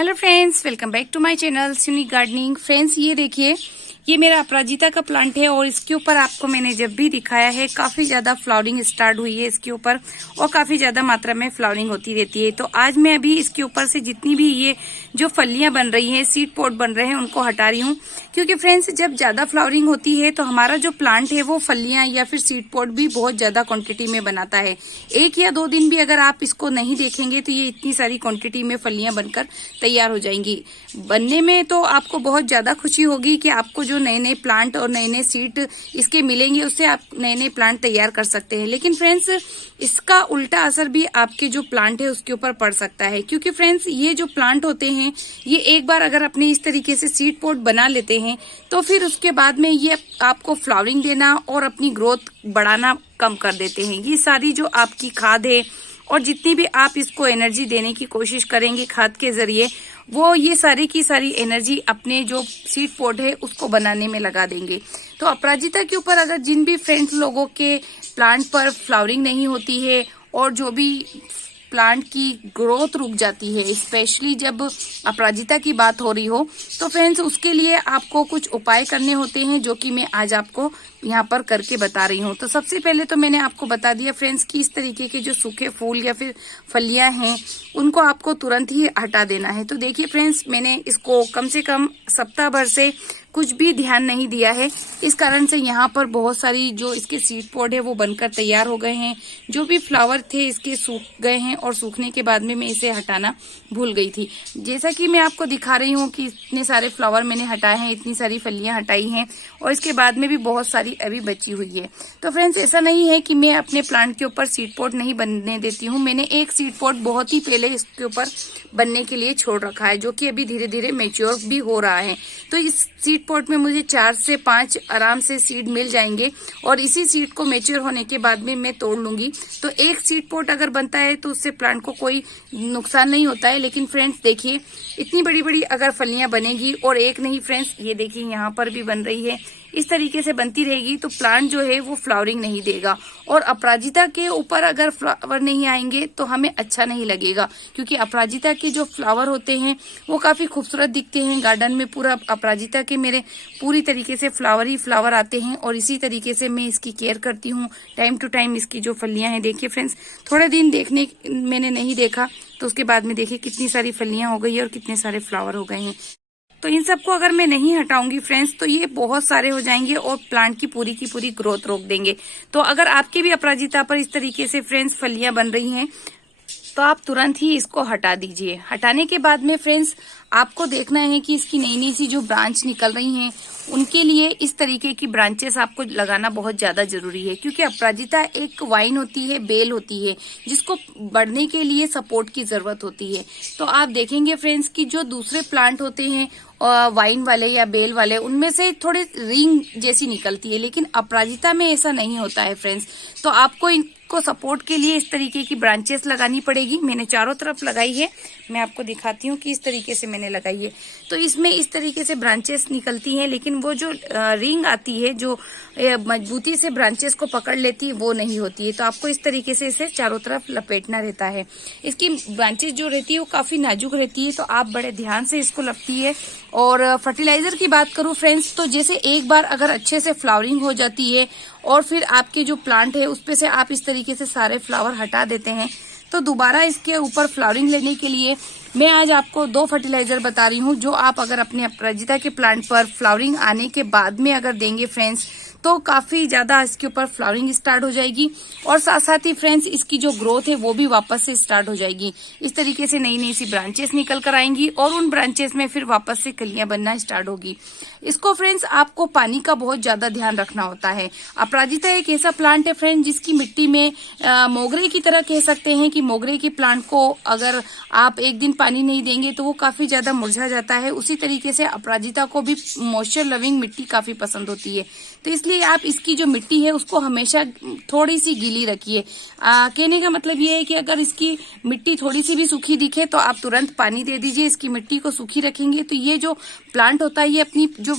Hello friends, welcome back to my channel unique gardening. Friends, ये देखिए, ये मेरा अपराजिता का प्लांट है और इसके ऊपर आपको मैंने जब भी दिखाया है काफी ज्यादा फ्लावरिंग स्टार्ट हुई है इसके ऊपर और काफी ज्यादा मात्रा में फ्लावरिंग होती रहती है। तो आज मैं अभी इसके ऊपर से जितनी भी ये जो फलियां बन रही हैं, सीड पॉट बन रहे हैं, उनको हटा रही हूँ। क्योंकि फ्रेंड्स, जब ज्यादा फ्लावरिंग होती है तो हमारा जो प्लांट है वो फलियां या फिर सीड पॉट भी बहुत ज्यादा क्वांटिटी में बनाता है। 1 या 2 दिन भी अगर आप इसको नहीं देखेंगे तो ये इतनी सारी क्वांटिटी में फलियां बनकर तैयार हो जाएंगी। बनने में तो आपको बहुत ज्यादा खुशी होगी कि आपको जो नए नए प्लांट और नए नए सीड इसके मिलेंगे, उससे आप नए नए प्लांट तैयार कर सकते हैं। लेकिन फ्रेंड्स, इसका उल्टा असर भी आपके जो प्लांट है उसके ऊपर पड़ सकता है। क्योंकि फ्रेंड्स, ये जो प्लांट होते हैं, ये एक बार अगर अपने इस तरीके से सीड पॉट बना लेते हैं तो फिर उसके बाद में ये आपको फ्लावरिंग देना और अपनी ग्रोथ बढ़ाना कम कर देते हैं। ये सारी जो आपकी खाद है और जितनी भी आप इसको एनर्जी देने की कोशिश करेंगे खाद के जरिए, वो ये सारी की सारी एनर्जी अपने जो सीड पॉट है उसको बनाने में लगा देंगे। तो अपराजिता के ऊपर अगर जिन भी फ्रेंड्स लोगों के प्लांट पर फ्लावरिंग नहीं होती है और जो भी प्लांट की ग्रोथ रुक जाती है, स्पेशली जब अपराजिता की बात हो रही हो, तो फ्रेंड्स उसके लिए आपको कुछ उपाय करने होते हैं जो कि मैं आज आपको यहाँ पर करके बता रही हूँ। तो सबसे पहले तो मैंने आपको बता दिया फ्रेंड्स कि इस तरीके के जो सूखे फूल या फिर फलियां हैं उनको आपको तुरंत ही हटा देना है। तो देखिए फ्रेंड्स, मैंने इसको कम से कम सप्ताह भर से कुछ भी ध्यान नहीं दिया है। इस कारण से यहाँ पर बहुत सारी जो इसके सीड पॉट है वो बनकर तैयार हो गए हैं। जो भी फ्लावर थे इसके सूख गए हैं और सूखने के बाद में मैं इसे हटाना भूल गई थी। जैसा कि मैं आपको दिखा रही हूँ कि इतने सारे फ्लावर मैंने हटाए हैं, इतनी सारी फलियां हटाई हैं और इसके बाद में भी बहुत सारी अभी बची हुई है। तो फ्रेंड्स, ऐसा नहीं है कि मैं अपने प्लांट के ऊपर सीड पॉट नहीं बनने देती हूँ। मैंने एक सीड पॉट बहुत ही पहले इसके ऊपर बनने के लिए छोड़ रखा है, जो कि अभी धीरे धीरे मैच्योर भी हो रहा है। तो इस सीड पॉट में मुझे 4 से 5 आराम से सीड मिल जाएंगे और इसी सीड को मैच्योर होने के बाद में मैं तोड़ लूंगी। तो एक सीड पॉट अगर बनता है तो उससे प्लांट को कोई नुकसान नहीं होता है। लेकिन फ्रेंड्स देखिए, इतनी बड़ी बड़ी अगर फलियां बनेगी, और एक नहीं फ्रेंड्स, ये देखिए यहाँ पर भी बन रही है, इस तरीके से बनती रहेगी तो प्लांट जो है वो फ्लावरिंग नहीं देगा। और अपराजिता के ऊपर अगर फ्लावर नहीं आएंगे तो हमें अच्छा नहीं लगेगा। क्योंकि अपराजिता के जो फ्लावर होते हैं वो काफी खूबसूरत दिखते हैं। गार्डन में पूरा अपराजिता के मेरे पूरी तरीके से फ्लावर ही फ्लावर आते हैं और इसी तरीके से मैं इसकी केयर करती हूँ। टाइम टू टाइम इसकी जो फलियां हैं, देखिए फ्रेंड्स, थोड़े दिन देखने मैंने नहीं देखा तो उसके बाद में देखिए कितनी सारी फलियां हो गई है और कितने सारे फ्लावर हो गए हैं। तो इन सबको अगर मैं नहीं हटाऊंगी फ्रेंड्स तो ये बहुत सारे हो जाएंगे और प्लांट की पूरी ग्रोथ रोक देंगे। तो अगर आपके भी अपराजिता पर इस तरीके से फ्रेंड्स फलियां बन रही हैं तो आप तुरंत ही इसको हटा दीजिए। हटाने के बाद में फ्रेंड्स आपको देखना है कि इसकी नई नई सी जो ब्रांच निकल रही हैं उनके लिए इस तरीके की ब्रांचेस आपको लगाना बहुत ज्यादा जरूरी है। क्योंकि अपराजिता एक वाइन होती है, बेल होती है, जिसको बढ़ने के लिए सपोर्ट की जरूरत होती है। तो आप देखेंगे फ्रेंड्स कि जो दूसरे प्लांट होते हैं वाइन वाले या बेल वाले, उनमें से थोड़ी रिंग जैसी निकलती है, लेकिन अपराजिता में ऐसा नहीं होता है फ्रेंड्स। तो आपको इनको सपोर्ट के लिए इस तरीके की ब्रांचेस लगानी पड़ेगी। मैंने चारों तरफ लगाई है, मैं आपको दिखाती हूँ कि इस तरीके से मैंने लगाई है। तो इसमें इस तरीके से ब्रांचेस निकलती हैं, लेकिन वो जो रिंग आती है जो मजबूती से ब्रांचेस को पकड़ लेती है वो नहीं होती है। तो आपको इस तरीके से इसे चारों तरफ लपेटना रहता है। इसकी ब्रांचेस जो रहती है वो काफी नाजुक रहती है, तो आप बड़े ध्यान से इसको लपटी है। और फर्टिलाइजर की बात करूं फ्रेंड्स, तो जैसे एक बार अगर अच्छे से फ्लावरिंग हो जाती है और फिर आपके जो प्लांट है उस पे से आप इस तरीके से सारे फ्लावर हटा देते हैं, तो दोबारा इसके ऊपर फ्लावरिंग लेने के लिए मैं आज आपको 2 फर्टिलाइजर बता रही हूँ, जो आप अगर अपने अपराजिता के प्लांट पर फ्लावरिंग आने के बाद में अगर देंगे फ्रेंड्स तो काफी ज्यादा इसके ऊपर फ्लावरिंग स्टार्ट हो जाएगी और साथ साथ ही फ्रेंड्स इसकी जो ग्रोथ है वो भी वापस से स्टार्ट हो जाएगी। इस तरीके से नई नई सी ब्रांचेस निकल कर आएंगी और उन ब्रांचेस में फिर वापस से कलियां बनना स्टार्ट होगी। इसको फ्रेंड्स आपको पानी का बहुत ज्यादा ध्यान रखना होता है। अपराजिता एक ऐसा प्लांट है फ्रेंड्स जिसकी मिट्टी में मोगरे की तरह कह सकते हैं कि मोगरे के प्लांट को अगर आप एक दिन पानी नहीं देंगे तो वो काफी ज्यादा मुरझा जाता है। उसी तरीके से अपराजिता को भी मॉइस्चर लविंग मिट्टी काफी पसंद होती है। तो इसलिए आप इसकी जो मिट्टी है उसको हमेशा थोड़ी सी गीली रखिए। कहने का मतलब ये है कि अगर इसकी मिट्टी थोड़ी सी भी सूखी दिखे तो आप तुरंत पानी दे दीजिए। इसकी मिट्टी को सूखी रखेंगे तो ये जो प्लांट होता है ये अपनी जो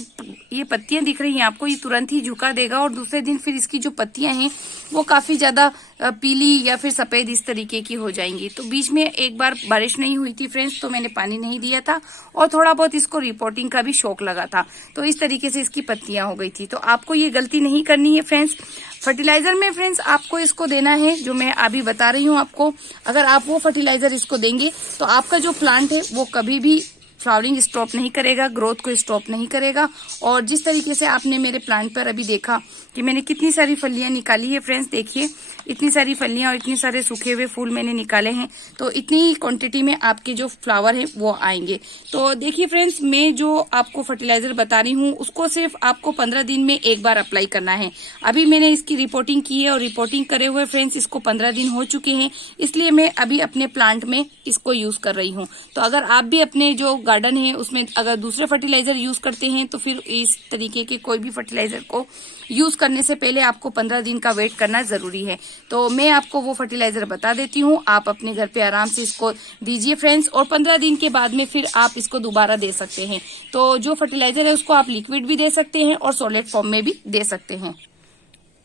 ये पत्तियां दिख रही हैं आपको, ये तुरंत ही झुका देगा और दूसरे दिन फिर इसकी जो पत्तियां हैं वो काफी ज्यादा पीली या फिर सफेद इस तरीके की हो जाएंगी। तो बीच में एक बार बारिश नहीं हुई थी फ्रेंड्स, तो मैंने पानी नहीं दिया था और थोड़ा बहुत इसको रिपोर्टिंग का भी शौक लगा था, तो इस तरीके से इसकी पत्तियां हो गई थी। तो आपको ये गलती नहीं करनी है फ्रेंड्स। फर्टिलाइजर में फ्रेंड्स आपको इसको देना है जो मैं अभी बता रही हूँ आपको। अगर आप वो फर्टिलाइजर इसको देंगे तो आपका जो प्लांट है वो कभी भी फ्लावरिंग स्टॉप नहीं करेगा, ग्रोथ को स्टॉप नहीं करेगा। और जिस तरीके से आपने मेरे प्लांट पर अभी देखा कि मैंने कितनी सारी फलियां निकाली है फ्रेंड्स, देखिए इतनी सारी फलियां और इतने सारे सूखे हुए फूल मैंने निकाले हैं। तो इतनी ही क्वांटिटी में आपके जो फ्लावर है वो आएंगे। तो देखिए फ्रेंड्स, मैं जो आपको फर्टिलाइजर बता रही हूँ उसको सिर्फ आपको 15 दिन में एक बार अप्लाई करना है। अभी मैंने इसकी रिपोर्टिंग की है और रिपोर्टिंग करे हुए फ्रेंड्स इसको 15 दिन हो चुके हैं, इसलिए मैं अभी अपने प्लांट में इसको यूज कर रही हूँ। तो अगर आप भी अपने जो गार्डन है उसमें अगर दूसरे फर्टिलाइजर यूज करते हैं तो फिर इस तरीके के कोई भी फर्टिलाइजर को यूज करने से पहले आपको 15 दिन का वेट करना जरूरी है। तो मैं आपको वो फर्टिलाइजर बता देती हूँ, आप अपने घर पे आराम से इसको दीजिए फ्रेंड्स, और 15 दिन के बाद में फिर आप इसको दोबारा दे सकते हैं। तो जो फर्टिलाइजर है उसको आप लिक्विड भी दे सकते हैं और सॉलिड फॉर्म में भी दे सकते हैं।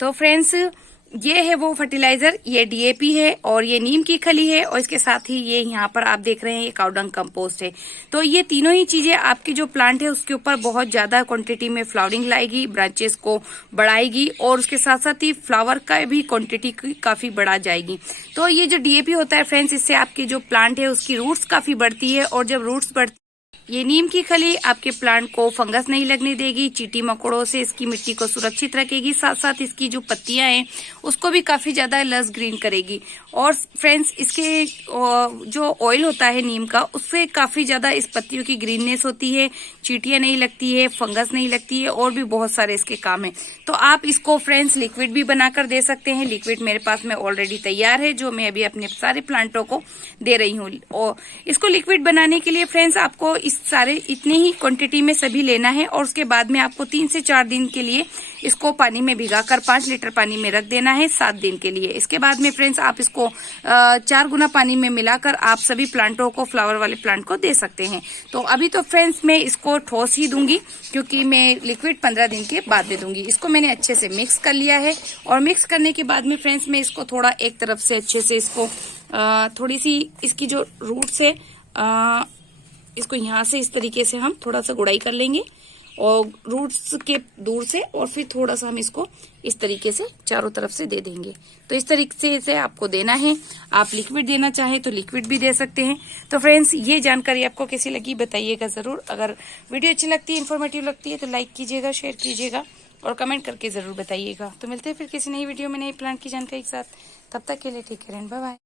तो फ्रेंड्स, ये है वो फर्टिलाइजर, ये डीएपी है और ये नीम की खली है और इसके साथ ही ये यहाँ पर आप देख रहे हैं ये काउडंग कंपोस्ट है। तो ये तीनों ही चीजें आपकी जो प्लांट है उसके ऊपर बहुत ज्यादा क्वांटिटी में फ्लावरिंग लाएगी, ब्रांचेस को बढ़ाएगी और उसके साथ साथ ही फ्लावर का भी क्वांटिटी काफी बढ़ा जाएगी। तो ये जो डीएपी होता है फ्रेंड्स, इससे आपकी जो प्लांट है उसकी रूट्स काफी बढ़ती है और जब रूट्स बढ़ती, ये नीम की खली आपके प्लांट को फंगस नहीं लगने देगी, चींटी मकोड़ों से इसकी मिट्टी को सुरक्षित रखेगी, साथ साथ इसकी जो पत्तियां हैं उसको भी काफी ज्यादा लस ग्रीन करेगी। और फ्रेंड्स, इसके जो ऑयल होता है नीम का, उससे काफी ज्यादा इस पत्तियों की ग्रीननेस होती है, चींटियां नहीं लगती है, फंगस नहीं लगती है और भी बहुत सारे इसके काम है। तो आप इसको फ्रेंड्स लिक्विड भी बनाकर दे सकते हैं। लिक्विड मेरे पास में ऑलरेडी तैयार है जो मैं अभी अपने सारे प्लांटों को दे रही हूँ। और इसको लिक्विड बनाने के लिए फ्रेंड्स आपको इस सारे इतने ही क्वांटिटी में सभी लेना है और उसके बाद में आपको 3 से 4 दिन के लिए इसको पानी में भिगाकर 5 लीटर पानी में रख देना है 7 दिन के लिए। इसके बाद में फ्रेंड्स आप इसको 4 गुना पानी में मिलाकर आप सभी प्लांटों को, फ्लावर वाले प्लांट को दे सकते हैं। तो अभी तो फ्रेंड्स मैं इसको ठोस ही दूंगी क्योंकि मैं लिक्विड 15 दिन के बाद दे दूंगी। इसको मैंने अच्छे से मिक्स कर लिया है और मिक्स करने के बाद में फ्रेंड्स मैं इसको थोड़ा एक तरफ से अच्छे से इसको थोड़ी सी इसकी जो रूट्स है इसको यहाँ से इस तरीके से हम थोड़ा सा गुड़ाई कर लेंगे और रूट्स के दूर से, और फिर थोड़ा सा हम इसको इस तरीके से चारों तरफ से दे देंगे। तो इस तरीके से आपको देना है। आप लिक्विड देना चाहें तो लिक्विड भी दे सकते हैं। तो फ्रेंड्स, ये जानकारी आपको कैसी लगी बताइएगा जरूर। अगर वीडियो अच्छी लगती है, इन्फॉर्मेटिव लगती है तो लाइक कीजिएगा, शेयर कीजिएगा और कमेंट करके जरूर बताइएगा। तो मिलते हैं फिर किसी नई वीडियो में नई प्लांट की जानकारी के साथ। तब तक के लिए take care and bye bye.